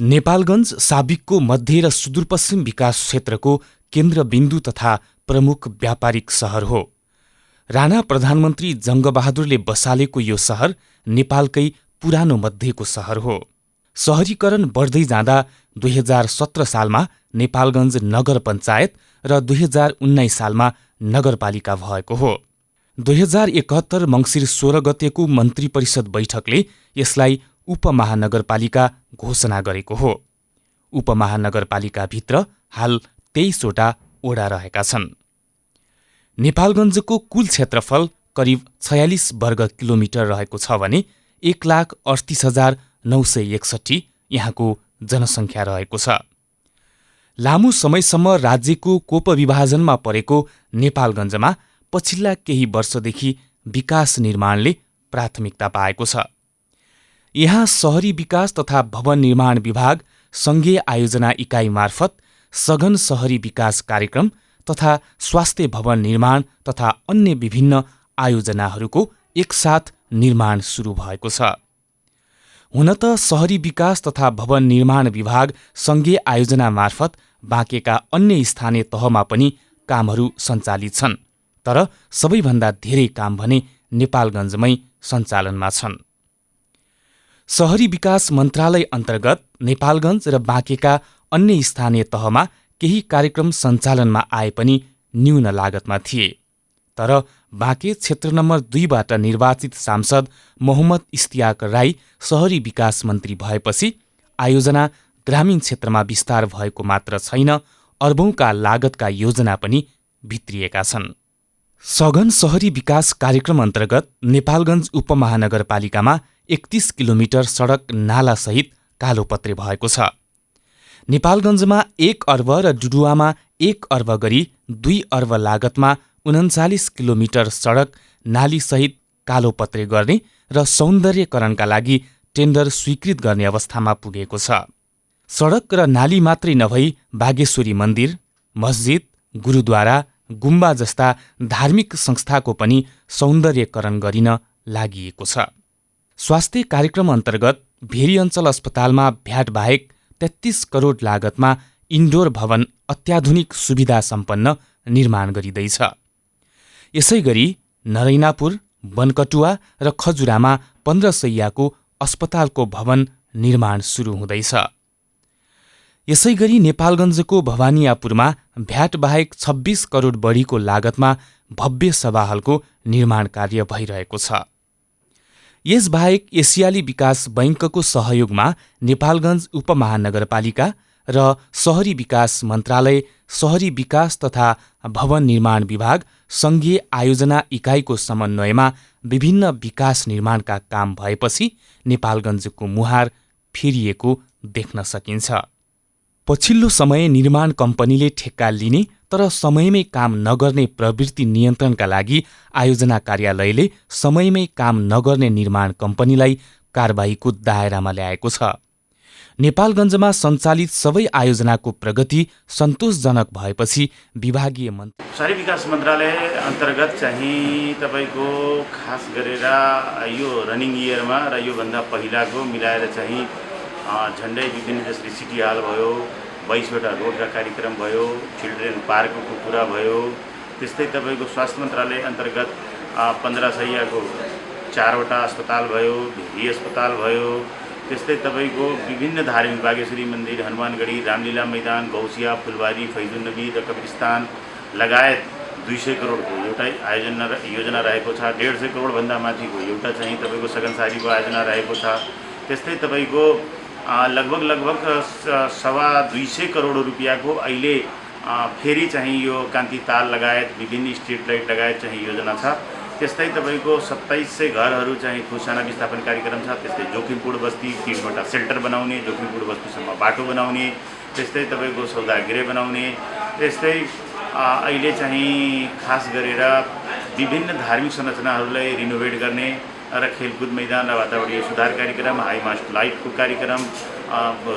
नेपालगञ्ज साबिकको मध्य र सुदूरपश्चिम विकास क्षेत्रको केन्द्रबिन्दु तथा प्रमुख व्यापारिक सहर हो। राणा प्रधानमन्त्री जङ्गबहादुरले बसालेको यो सहर नेपालकै पुरानो मध्येको सहर हो। सहरीकरण बढ्दै जाँदा 2017 सालमा नेपालगञ्ज नगर पञ्चायत र 2019 सालमा नगरपालिका भएको हो। 2071 मङ्सिर 16 गतेको मन्त्री परिषद बैठकले यसलाई उपमहानगरपालिका घोषणा गरेको हो। उपमहानगरपालिकाभित्र हाल 23वटा ओडा रहेका छन्। नेपालगञ्जको कुल क्षेत्रफल करिब 46 वर्ग किलोमिटर रहेको छ भने 1,38,961 यहाँको जनसङ्ख्या रहेको छ। लामो समयसम्म राज्यको कोपविभाजनमा परेको नेपालगञ्जमा पछिल्ला केही वर्षदेखि विकास निर्माणले प्राथमिकता पाएको छ। यहाँ शहरी विकास तथा भवन निर्माण विभाग सङ्घीय आयोजना इकाइ मार्फत सघन शहरी विकास कार्यक्रम तथा स्वास्थ्य भवन निर्माण तथा अन्य विभिन्न आयोजनाहरूको एकसाथ निर्माण सुरु भएको छ। हुन त शहरी विकास तथा भवन निर्माण विभाग सङ्घीय आयोजना मार्फत बाँकेका अन्य स्थानीय तहमा पनि कामहरू सञ्चालित छन्, तर सबैभन्दा धेरै काम भने नेपालगञ्जमै सञ्चालनमा छन्। शहरी विकास मन्त्रालय अन्तर्गत नेपालगञ्ज र बाँकेका अन्य स्थानीय तहमा केही कार्यक्रम सञ्चालनमा आए पनि न्यून लागतमा थिए, तर बाँके क्षेत्र नम्बर 2बाट निर्वाचित सांसद मोहम्मद इस्तियाक राई शहरी विकास मन्त्री भएपछि आयोजना ग्रामीण क्षेत्रमा विस्तार भएको मात्र छैन, अर्बौंका लागतका योजना पनि भित्रिएका छन्। सघन शहरी विकास कार्यक्रम अन्तर्गत नेपालगञ्ज उपमहानगरपालिकामा 31 किलोमिटर सडक नालासहित कालोपत्रे भएको छ। नेपालगञ्जमा 1 अर्ब र डुडुवामा 1 अर्ब गरी 2 अर्ब लागतमा 39 किलोमिटर सडक नालीसहित कालोपत्रे गर्ने र सौन्दर्यकरणका लागि टेन्डर स्वीकृत गर्ने अवस्थामा पुगेको छ। सडक र नाली मात्रै नभई बागेश्वरी मन्दिर, मस्जिद, गुरुद्वारा, गुम्बा जस्ता धार्मिक संस्थाको पनि सौन्दर्यकरण गरिन लागिएको छ। स्वास्थ्य कार्यक्रम अन्तर्गत भेरी अञ्चल अस्पतालमा भ्याट बाहेक 33 करोड लागतमा इन्डोर भवन अत्याधुनिक सुविधा सम्पन्न निर्माण गरिँदैछ। यसै गरी नरैनापुर, बनकटुवा र खजुरामा 15 शैय्याको अस्पतालको भवन निर्माण सुरु हुँदैछ। यसै गरी नेपालगञ्जको भवानीयापुरमा भ्याट बाहेक 26 करोड बढीको लागतमा भव्य सभाहलको निर्माण कार्य भइरहेको छ। यसबाहेक एसियाली विकास बैङ्कको सहयोगमा नेपालगञ्ज उपमहानगरपालिका र शहरी विकास मन्त्रालय, शहरी विकास तथा भवन निर्माण विभाग, सङ्घीय आयोजना इकाइको समन्वयमा विभिन्न विकास निर्माणका काम भएपछि नेपालगञ्जको मुहार फेरिएको देख्न सकिन्छ। पछिल्लो समय निर्माण कम्पनीले ठेक्का लिने तर समयमै काम नगर्ने प्रवृत्ति नियन्त्रणका लागि आयोजना कार्यालयले समयमै काम नगर्ने निर्माण कम्पनीलाई कारबाहीको दायरामा ल्याएको छ। नेपालगञ्जमा सञ्चालित सबै आयोजनाको प्रगति सन्तोषजनक भएपछि विभागीय मन्त्री शहरी विकास मन्त्रालय अन्तर्गत चाहिँ तपाईँको खास गरेर यो रनिङ इयरमा र योभन्दा पहिलाको मिलाएर चाहिँ झन्डै विभिन्न जस्तै सिटी हल भयो, 22वटा रोडका कार्यक्रम भयो, चिल्ड्रेन पार्कको कुरा भयो, त्यस्तै तपाईँको स्वास्थ्य मन्त्रालय अन्तर्गत 15 शैय्याको 4वटा अस्पताल भयो, भेरी अस्पताल भयो, त्यस्तै तपाईँको विभिन्न धार्मिक बागेश्वरी मन्दिर, हनुमानगढी, रामलीला मैदान, गौसिया, फुलबारी, फैजुल नबी र कब्रिस्तान लगायत 200 करोडको एउटा योजना रहेको छ। 150 करोडभन्दा माथिको एउटा चाहिँ तपाईँको सघनसारीको आयोजना रहेको छ। त्यस्तै तपाईँको लगभग 225 करोड रुपियाँको अहिले फेरि चाहिँ यो कान्ति तार लगायत विभिन्न स्ट्रिट लाइट लगायत चाहिँ योजना छ। त्यस्तै तपाईँको 2700 घरहरू चाहिँ खुसाना विस्थापन कार्यक्रम छ। त्यस्तै जोखिमपूर्ण बस्ती 3वटा सेल्टर बनाउने, जोखिमपूर्ण बस्तीसम्म बाटो बनाउने, त्यस्तै तपाईँको सौदागृह बनाउने, त्यस्तै अहिले चाहिँ खास गरेर विभिन्न धार्मिक संरचनाहरूलाई रिनोभेट गर्ने र खेलकुद मैदान र वातावरणीय सुधार कार्यक्रम, हाई मास्ट लाइटको कार्यक्रम,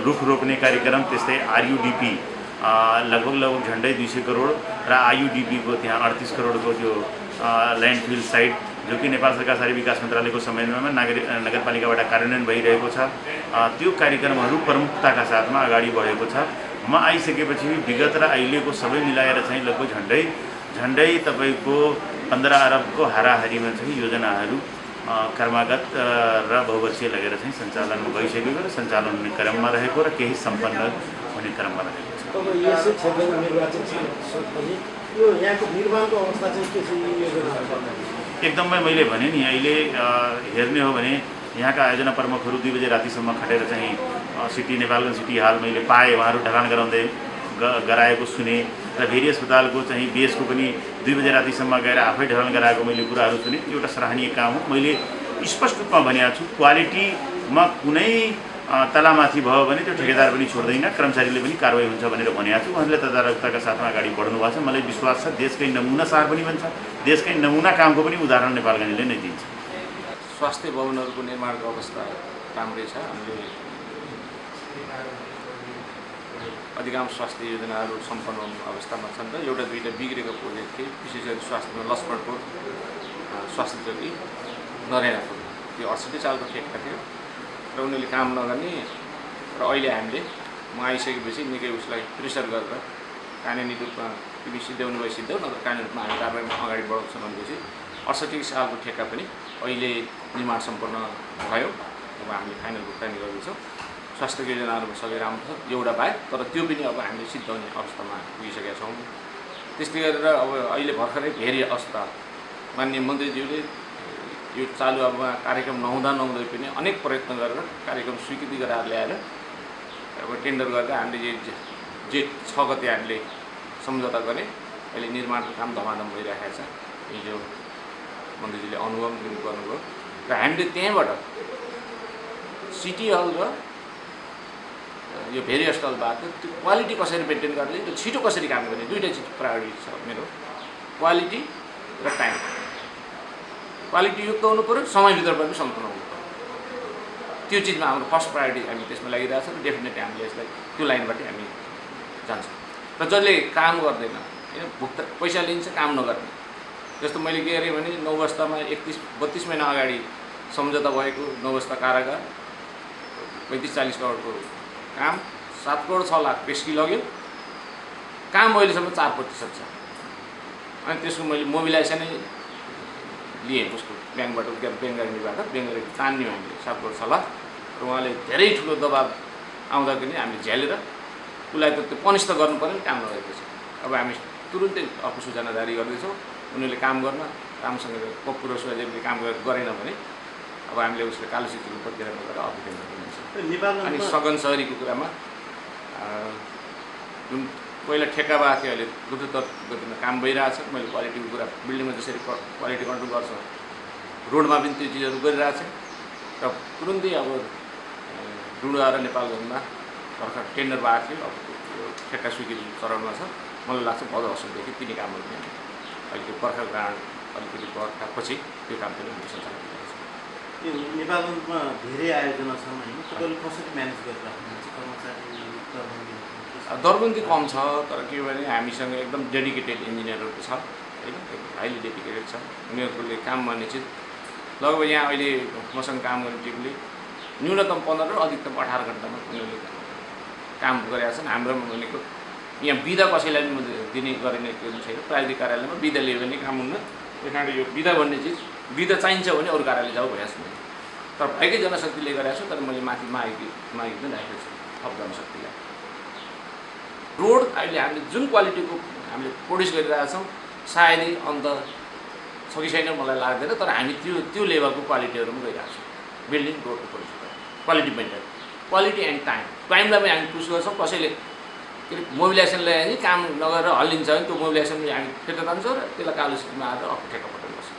रुख रोप्ने कार्यक्रम, त्यस्तै आरयुडिपी लगभग झन्डै 200 करोड र आयुडिपीको त्यहाँ 38 करोडको त्यो ल्यान्डफिल साइट जो कि नेपाल सरकार शहरी विकास मन्त्रालयको समन्वयमा नगरपालिकाबाट कार्यान्वयन भइरहेको छ। त्यो कार्यक्रमहरू प्रमुखताका साथमा अगाडि बढेको छ। म आइसकेपछि विगत र अहिलेको सबै मिलाएर चाहिँ लगभग झन्डै तपाईँको 15 अरबको हाराहारीमा चाहिँ योजनाहरू कर्मागत र बहुवर्षीय लगेर चाहिँ सञ्चालनमा गइसकेको र सञ्चालन हुने क्रममा रहेको र केही सम्पन्न हुने क्रममा रहेको छ। अब यसै क्षेत्रमा निर्वाचित छ भने यो यहाँको निर्माणको अवस्था चाहिँ के छ योजनाहरू? एकदमै मैले भने नि अहिले हेर्ने हो भने यहाँका आयोजना प्रमुखहरू 2 बजे रातिसम्म खटेर चाहिँ नेपालगञ्ज सिटी हल मैले पाएँ, उहाँहरू ढलान गराएको सुने र भेरी अस्पतालको चाहिँ बेसको पनि 2 बजे रातिसम्म गएर आफै ढलान गराएको मैले कुराहरू सुने। त्यो एउटा सराहनीय काम हो। मैले स्पष्ट रूपमा भनेको छु, क्वालिटीमा कुनै तलामाथि भयो भने त्यो ठेकेदार पनि छोड्दैन, कर्मचारीले पनि कारवाही हुन्छ भनेर भनेको छु। उहाँले तदारकताका साथमा अगाडि बढ्नु भएको छ। मलाई विश्वास छ देशकै नमुना सहर पनि बन्छ, देशकै नमुना कामको पनि उदाहरण नेपालगञ्जले नै दिन्छ। स्वास्थ्य भवनहरूको निर्माणको अवस्था राम्रै छ। हामीले अधिकांश स्वास्थ्य योजनाहरू सम्पन्न अवस्थामा छन् र एउटा दुईवटा बिग्रेको प्रोजेक्ट थिए, विशेष गरी स्वास्थ्यमा लक्ष्मणपुर स्वास्थ्य चौकी नरेनापुर, त्यो 68 सालको ठेक्का थियो र उनीहरूले काम नगर्ने र अहिले हामीले म आइसकेपछि निकै उसलाई प्रेसर गरेर कानुनी रूपमा तिमी सिद्ध्याउनु भए सिद्ध्याउ, नत्र कानुनी रूपमा हामी कारबाहीमा अगाडि बढाउँछ भनेपछि 68 सालको ठेक्का पनि अहिले निर्माण सम्पन्न भयो। अब हामीले फाइनल भुक्तानी गर्दैछौँ। स्वास्थ्य योजनाहरूमा सबै राम्रो छ एउटा बाहेक, तर त्यो पनि अब हामीले सिद्ध्याउने अवस्थामा पुगिसकेका छौँ। त्यस्तै गरेर अब अहिले भर्खरै भेरी अस्पताल माननीय मन्त्रीज्यूले यो चालु अब कार्यक्रम नहुँदै पनि अनेक प्रयत्न गरेर कार्यक्रम स्वीकृति गराएर ल्याएर अब टेन्डर गरेर हामीले जेठ 6 गते हामीले सम्झौता गरे। अहिले निर्माणको काम धमाधम भइरहेको छ। हिजो मन्त्रीजीले अनुभव गर्नुभयो र हामीले त्यहीँबाट सिटी हल र यो भेरी अस्पतालबाट त्यो क्वालिटी कसरी मेन्टेन गर्ने, त्यो छिटो कसरी काम गर्ने, दुईवटा चिज प्रायोरिटी छ मेरो, क्वालिटी र टाइम। क्वालिटी युक्त हुनु पऱ्यो, समयभित्र पनि सम्पन्न हुनु पऱ्यो। त्यो चिजमा हाम्रो फर्स्ट प्रायोरिटी हामी त्यसमा लागिरहेको छ र डेफिनेटली हामीले यसलाई त्यो लाइनबाट हामी जान्छौँ। र जसले काम गर्दैन, पैसा लिन्छ काम नगर्ने, जस्तो मैले के गरेँ भने 9 अवस्थामा 32 महिना अगाडि सम्झौता भएको 9 अवस्था कारागार 35-40 करोडको काम 7 करोड 6 लाख पेस्की लग्यो। काम अहिलेसम्म 4% छ। अनि त्यसको मैले मोबिलाइजेसनै लिएँ उसको ब्याङ्कबाट, ब्याङ्क गारन्टीबाट तान्यौँ हामीले 7 करोड 6 लाख। र उहाँले धेरै ठुलो दबाब आउँदा पनि हामीले झेलेर उसलाई त त्यो पनिस त गर्नु पऱ्यो नि, काम नगरेपछि। अब हामी तुरुन्तै सूचना जारी गर्दैछौँ। उनीहरूले काम गर्न राम्रोसँग पप्पु र सुजादेवले काम गरेन भने अब हामीले उसले कालो सूचीको प्रतिक्रिया गरेर अभियान गरिन्छ। अनि सघन सहरीको कुरामा जुन पहिला ठेक्का भएको थियो, अहिले द्रुत गतिमा काम भइरहेछ। मैले क्वालिटीको कुरा बिल्डिङमा जसरी क्वालिटी कन्ट्रोल गर्छ, रोडमा पनि त्यो चिजहरू गरिरहेछ। र तुरुन्तै अब डुडा र नेपालगञ्जमा भर्खर टेन्डर भएको थियो, अब त्यो ठेक्का स्वीकृति चरणमा छ। मलाई लाग्छ भदौ असोजदेखि तिनी कामहरू पनि अहिले त्यो बर्खाको कारण अलिकति बर्खापछि त्यो काम पनि हुने सञ्चालन गरिरहेको छ। यो नेपालगञ्जमा धेरै आयोजना छन् होइन, तपाईँले कसरी म्यानेज गरिराख्नुहुन्छ कर्मचारी? दरबन्दी कम छ, तर के भने हामीसँग एकदम डेडिकेटेड इन्जिनियरहरू छ होइन, हाइली डेडिकेटेड छ। उनीहरूले काम गर्ने चिज लगभग यहाँ अहिले मसँग काम गर्ने टिमले न्यूनतम 15 र अधिकतम 18 घन्टामा उनीहरूले काम गरेका छन्। हाम्रोमा भनेको यहाँ बिदा कसैलाई पनि दिने गरिने त्यो छैन। प्राविधिक कार्यालयमा बिदा लियो भने काम हुन्न। त्यस कारणले यो बिदा भन्ने चिज, बिदा चाहिन्छ भने अरू कार्यालय जाऊ भइरहेको छैन। तर भएकै जनशक्तिले गरेको छु, तर मैले माथि मागिदिनु राखेको छु थप जनशक्तिलाई। रोड अहिले हामीले जुन क्वालिटीको हामीले प्रड्युस गरिरहेका छौँ, सायदै अन्त छ कि छैन मलाई लाग्दैन, तर हामी त्यो लेभलको क्वालिटीहरू पनि गइरहेको छौँ। बिल्डिङ रोडको produce quality maintain, quality and टाइमलाई पनि हामी पुस गर्छौँ। कसैले के अरे मोबिलाइजेसन ल्याए काम नगरेर हल्लिन्छ भने त्यो मोबिलाइजेसन हामी फिर्ता तान्छौँ र त्यसलाई कालो सूचीमा आएर ठेक्का पठाउनु पर्छ।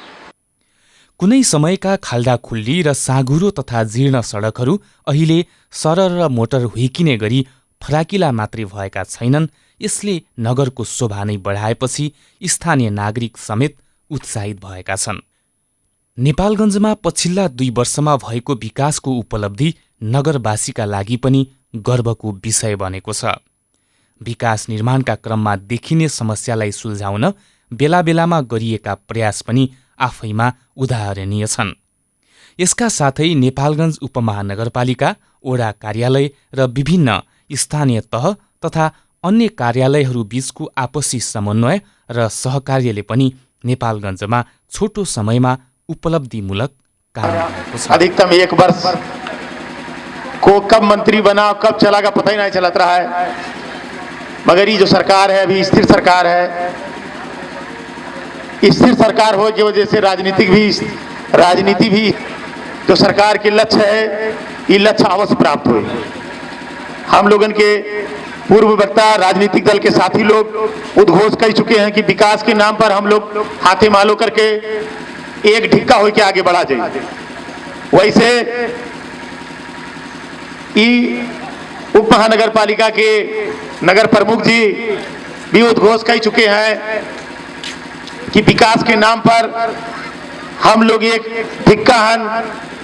कुनै समयका खाल्डाखुल्ली र साँघुरो तथा जीर्ण सडकहरू अहिले सरर र मोटर हुइकिने गरी फराकिला मात्रै भएका छैनन्। यसले नगरको शोभा नै बढाएपछि स्थानीय नागरिक समेत उत्साहित भएका छन्। नेपालगञ्जमा पछिल्ला 2 वर्षमा भएको विकासको उपलब्धि नगरवासीका लागि पनि गर्वको विषय बनेको छ। विकास निर्माणका क्रममा देखिने समस्यालाई सुल्झाउन बेला बेलामा गरिएका प्रयास पनि आफैमा उदाहरणीय छन्। यसका साथै नेपालगञ्ज उपमहानगरपालिका, वडा कार्यालय र विभिन्न स्थानीय तह तथा अन्य कार्यालयहरू बीचको आपसी समन्वय र सहकार्यले पनि नेपालगञ्जमा छोटो समयमा उपलब्धिमूलक काम भएको छ। अधिकतम 1 वर्ष को कब मंत्री बना कब चला का पता ही नहीं चलत रहा है। मगर ये जो सरकार है अभी स्थिर सरकार है, स्थिर सरकार हो की वजह से राजनीति भी जो सरकार के लक्ष्य है ये लक्ष्य अवश्य प्राप्त हुए। हम लोगन के पूर्व वक्ता राजनीतिक दल के साथी लोग उद्घोष कर चुके हैं कि विकास के नाम पर हम लोग हाथे मालो करके एक ढिक्का हो के आगे बढ़ा जाए। वैसे उप महानगर पालिका के नगर प्रमुख जी भी उद्घोष कर चुके हैं कि विकास के नाम पर हम लोग एक ढिक्का हन,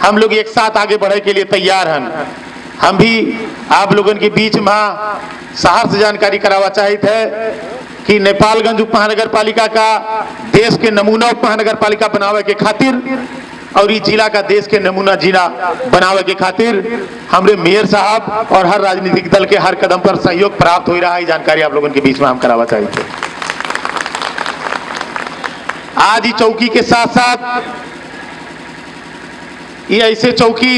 हम लोग एक साथ आगे बढ़ने के लिए तैयार हन। हम भी आप लोगों के बीच में सहर्ष जानकारी करावा चाहते हैं कि नेपालगंज उप महानगर पालिका का देश के नमूना उप महानगर पालिका बनावे के खातिर और इस जिला का देश के नमूना जिला बनावे के खातिर हमारे मेयर साहब और हर राजनीतिक दल के हर कदम पर सहयोग प्राप्त हो रहा है। जानकारी आप लोगों के बीच में हम करावा चाहते हैं। आज ही चौकी के साथ साथ ये ऐसे चौकी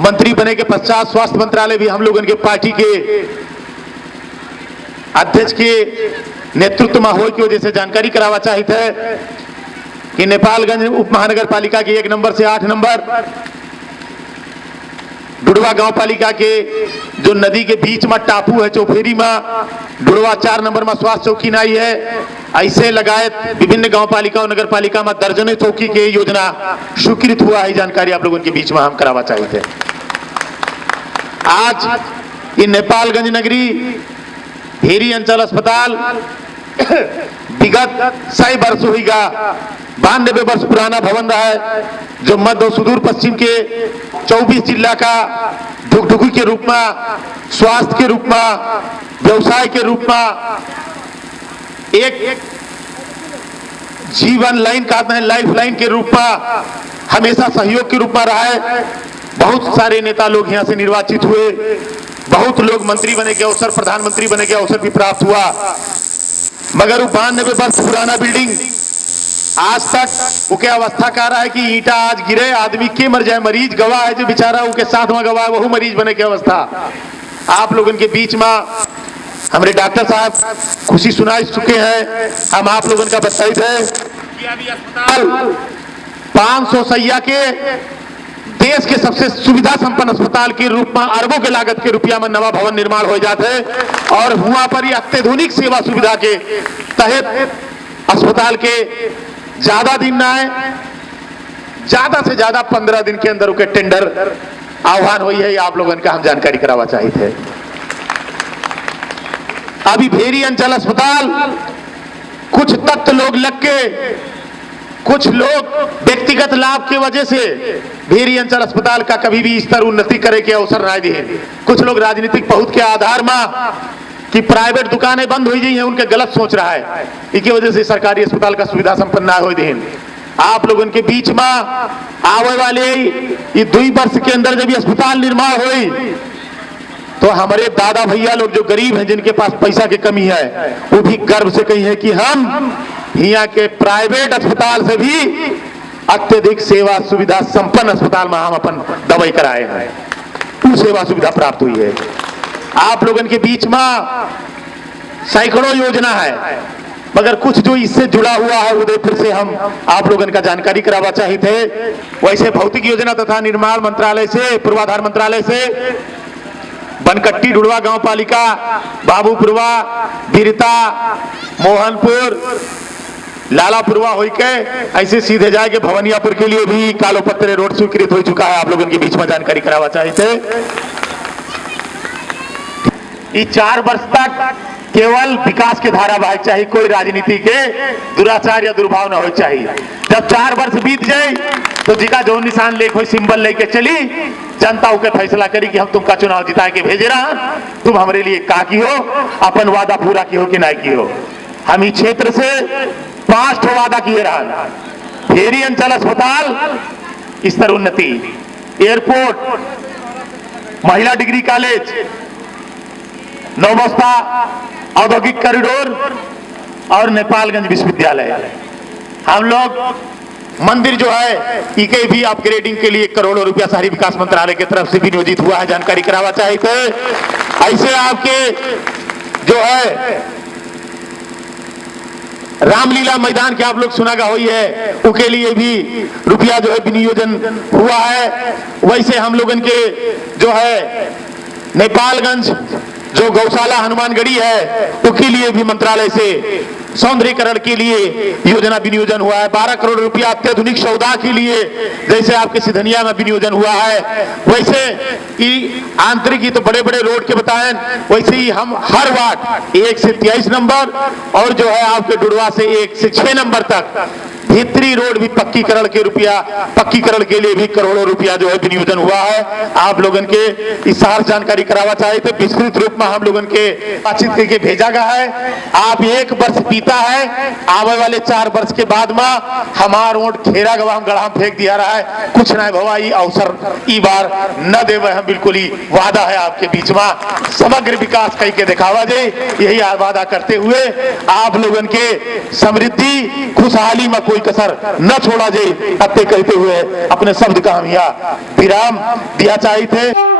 मंत्री बने के पश्चात स्वास्थ्य मंत्रालय भी हम लोगों के पार्टी के अध्यक्ष के नेतृत्व में हो की वजह से जानकारी करावा चाहते हैं कि नेपालगंज उप महानगर पालिका के 1 नंबर से 8 नंबर डुड़वा गांव पालिका के जो नदी के बीच में टापू है चौफेरी में डुड़वा 4 नंबर में स्वास्थ्य चौकी नाई है। ऐसे लगाए विभिन्न गांव पालिका और नगर पालिका में दर्जनों चौकी के योजना स्वीकृत हुआ है। जानकारी आप लोगों के बीच में हम करावा चाहते हैं। आज ये नेपालगंज नगरी भेरी अंचल अस्पताल विगत 100 वर्ष होगा 92 वर्ष पुराना भवन रहा है, जो मध्य और सुदूर पश्चिम के 24 जिला का ढुकढुकी के रूप में, स्वास्थ्य के रूप में, व्यवसाय के रूप में एक जीवन लाइन कहते हैं, लाइफ लाइन के रूप में हमेशा सहयोग के रूप में रहा है। बहुत सारे नेता लोग यहाँ से निर्वाचित हुए, बहुत लोग मंत्री बने के अवसर, प्रधानमंत्री बने के अवसर भी प्राप्त हुआ। मगर वो 92 वर्ष पुराना बिल्डिंग आज तक वो क्या अवस्था कर रहा है कि ईंटा आज गिरे आदमी के मर जाए, मरीज गवाह है जो बेचारा उसके साथ में गवाह है, वह मरीज बने की अवस्था। आप लोगों के बीच में हमारे डॉक्टर साहब खुशी सुना चुके हैं। हम आप लोगों का बताई थे कि अभी अस्पताल 500 सैया के देश के सबसे सुविधा संपन्न अस्पताल के रूप में अरबों के लागत के रुपया में नवा भवन निर्माण हो जाते और वहां पर ही अत्याधुनिक सेवा सुविधा के तहत अस्पताल के ज्यादा दिन ना आए, ज्यादा से ज्यादा 15 दिन के अंदर उनके टेंडर आह्वान हुई है। आप लोगों का हम जानकारी करावा चाहते हैं। अभी भेरी अंचल अस्पताल कुछ तत्व लोग लग के, कुछ लोग व्यक्तिगत लाभ की वजह से भेरी अंचल अस्पताल का कभी भी स्तर उन्नति करे के अवसर ना दिए। कुछ लोग राजनीतिक पहुंच के आधार में कि प्राइवेट दुकानें बंद हो गई हैं उनके गलत सोच रहा है, इसकी वजह से सरकारी अस्पताल का सुविधा संपन्न ना हो दें। आप लोगों के बीच में आने वाले ये 2 वर्ष के अंदर जब अस्पताल निर्माण हुई तो हमारे दादा भैया लोग जो गरीब हैं, जिनके पास पैसा की कमी है, वो भी गर्व से कही है कि हम यहाँ के प्राइवेट अस्पताल से भी अत्यधिक सेवा सुविधा संपन्न अस्पताल में हम अपन दवाई कराए हैं, वो सेवा सुविधा प्राप्त हुई है। आप लोगों के बीच में सैकड़ों योजना है, मगर कुछ जो इससे जुड़ा हुआ है उदय फिर से हम आप लोगों का जानकारी करावा चाहते थे। वैसे भौतिक योजना तथा निर्माण मंत्रालय से, पूर्वाधार मंत्रालय से बनकट्टी डुड़वा गांव पालिका, बाबूपुरवा, बिरता, मोहनपुर, लालापुरवा होके ऐसे सीधे जाएंगे भवनियापुर के लिए भी कालोपत्रे रोड स्वीकृत हो चुका है। आप लोगों के बीच में जानकारी करावा चाहते। ये 4 वर्ष तक केवल विकास के धारावाहिक चाहिए, कोई राजनीति के दुराचार या दुर्भाव ना हो चाहिए। जब 4 वर्ष बीत जाए तो जिका जो निशान ले कोई सिंबल लेके चली, जनता के फैसला करी कि हम तुमका चुनाव जिता के भेजे रहा, तुम हमारे लिए का की हो, अपन वादा पूरा की हो कि नहीं की हो। हम इस क्षेत्र से 5 ठो वादा किए रहा। फेरी अंचल अस्पताल स्तर उन्नति, एयरपोर्ट, महिला डिग्री कॉलेज, नौबस्ता औद्योगिक कॉरिडोर और नेपालगंज विश्वविद्यालय। हम लोग मंदिर जो है इके भी अपग्रेडिंग के लिए करोड़ों रुपया शहरी विकास मंत्रालय की तरफ से भी नियोजित हुआ है, जानकारी करावा चाहिए थे। ऐसे आपके जो है रामलीला मैदान के आप लोग सुनागा हुई है, उसके लिए भी रुपया जो है विनियोजन हुआ है। वैसे हम लोगन के जो है नेपालगंज जो गौशाला हनुमानगढ़ी है उसके लिए भी मंत्रालय से सौंदर्यीकरण के लिए योजना विनियोजन हुआ है। 12 करोड़ रुपया अत्याधुनिक सौदा के लिए, जैसे आपके सिधनिया में विनियोजन हुआ है। वैसे ही आंतरिक ही तो बड़े बड़े रोड के बताएं, वैसे ही हम हर वार्ड 1 से 23 नंबर और जो है आपके डुडवा से 1 से 6 नंबर तक भीतरी रोड भी पक्कीकरण के लिए भी करोड़ों रुपया जो है विनियोजन हुआ है। आप लोगन के इस सार जानकारी करावा चाहे तो विस्तृत रूप में हम लोगन के बातचीत करके भेजा गया है। आप 1 वर्ष बीता है, आवे वाले 4 वर्ष के बाद में हमार वोट खेरा गवा गढ़ा फेंक दिया रहा है। कुछ ना भवा ई अवसर ई बार न देवे, हम बिल्कुल ही वादा है आपके बीच में समग्र विकास कई के दिखावा जाए, यही वादा करते हुए आप लोगन के समृद्धि खुशहाली में कोई कसर न छोड़ा जाए, अत्ते कहते हुए अपने शब्द का हम यहाँ विराम दिया चाहिए थे।